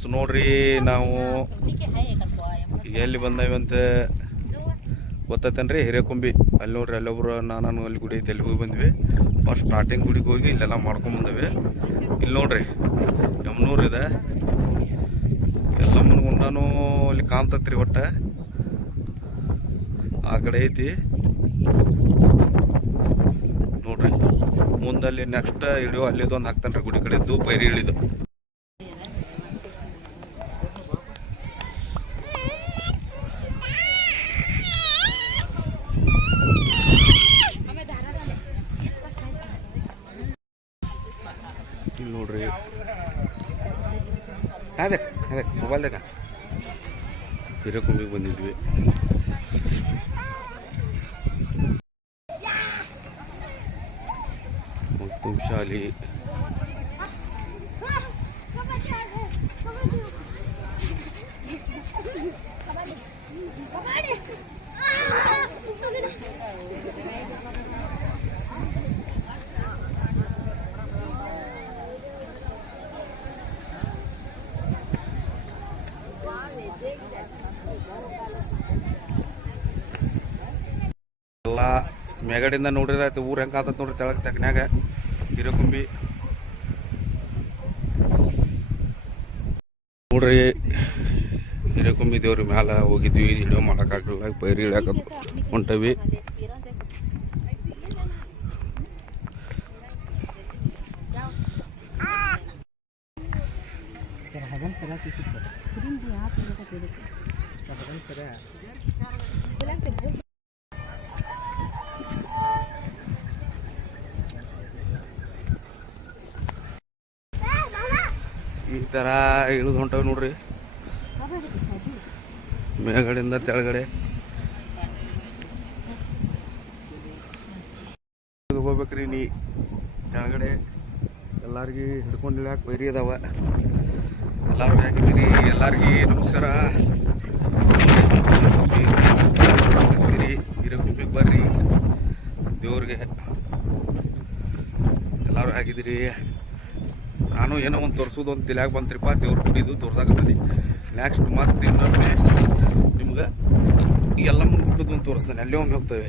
Friends ನೋಡ್ರಿ, ನಾವು ಈಗ ಎಲ್ಲಿ ಬಂದೇವಂತ ಗೊತ್ತೈತೇನ್ರಿ? ಹಿರೇಕೊಂಬಿ. ಅಲ್ಲಿ ನೋಡ್ರಿ, ಅಲ್ಲೊಬ್ರು ನಾನು ಅಲ್ಲಿ ಗುಡಿ ಐತೆ, ಅಲ್ಲಿ ಹೋಗಿ ಬಂದ್ವಿ. ಫಸ್ಟ್ ಸ್ಟಾರ್ಟಿಂಗ್ ಗುಡಿಗೆ ಹೋಗಿ ಇಲ್ಲೆಲ್ಲ ಮಾಡ್ಕೊಂಬಂದವಿ. ಇಲ್ಲಿ ನೋಡ್ರಿ ಯಮನೂರು ಇದೆ, ಎಲ್ಲಮ್ಮನ ಗುಂಡನೂ ಅಲ್ಲಿ ಕಾಣ್ತತ್ರಿ. ಒಟ್ಟ ಆ ಕಡೆ ಐತಿ ನೋಡ್ರಿ. ಮುಂದಲ್ಲಿ ನೆಕ್ಸ್ಟ್ ಇಳಿಯೋ ಅಲ್ಲಿದೊಂದು ಹಾಕ್ತಾನ್ರಿ, ಗುಡಿ ಕಡೆದ್ದು ಪೈರಿ ಇಳಿದು. ಇಲ್ಲಿ ನೋಡ್ರಿ, ಅದೇ ಅದೇ ಮೊಬೈಲ್ದಾಗ ಹಿರೇಕೊಂಬಿಗೆ ಬಂದಿದ್ವಿ. ಶಾಲಿ ಎಲ್ಲ ಮೇಗಡಿಂದ ನೋಡ್ರಿ ಆಯ್ತು. ಊರು ಹೆಂಗೆ ಆತತ್ ನೋಡ್ರಿ, ತೆಳಗ್ ತಕ್ಕನ್ಯಾಗ ಹಿರೇಕೊಂಬಿ ನೋಡ್ರಿ. ಹಿರೇಕೊಂಬಿ ದೇವ್ರ ಮ್ಯಾಲ ಹೋಗಿದ್ವಿ, ವಿಡಿಯೋ ಮಾಡೋಕ್ಕಾಗಲ್ಲ, ಪೈರಿ ಇಳ್ಯಾಕ ಹೊಂಟವಿ. ಈ ಥರ ಇಳಿದು ಹೊಂಟವಿ ನೋಡ್ರಿ, ಮೇಲ್ಗಡೆಯಿಂದ ತೆಳಗಡೆ ಹೋಗ್ಬೇಕ್ರಿ. ನೀ ತೆಳಗಡೆ ಎಲ್ಲಾರ್ಗಿ ಹಿಡ್ಕೊಂಡು ಇಳ್ಯಾಕ ಪೈರಿ ಅದಾವ. ಎಲ್ಲಾರು ಹಾಕಿದ್ದೀರಿ, ಎಲ್ಲಾರ್ಗಿ ನಮಸ್ಕಾರ. ಹಿರೇಕೊಂಬಿಗೆ ಬರ್ರಿ, ದೇವ್ರಿಗೆ ಎಲ್ಲಾರು ಹಾಕಿದ್ದೀರಿ. ನಾನು ಏನೋ ಒಂದು ತೋರಿಸೋದು ಒಂದು ತಿಳಿಯಾಗ ಬಂತ್ರಿಪ್ಪ, ದೇವ್ರ ಕುಡಿದು ತೋರ್ಸಾಕತ್ತೀನಿ. ನೆಕ್ಸ್ಟ್ ಮತ್ತೆ ಇನ್ನೊಮ್ಮೆ ನಿಮ್ಗೆ ಎಲ್ಲ ಮುಂದೆ ಗುಡ್ಡದ ಒಂದು ತೋರಿಸ್ತಾನೆ, ಅಲ್ಲೇ ಒಮ್ಮೆ ಹೋಗ್ತೇವೆ.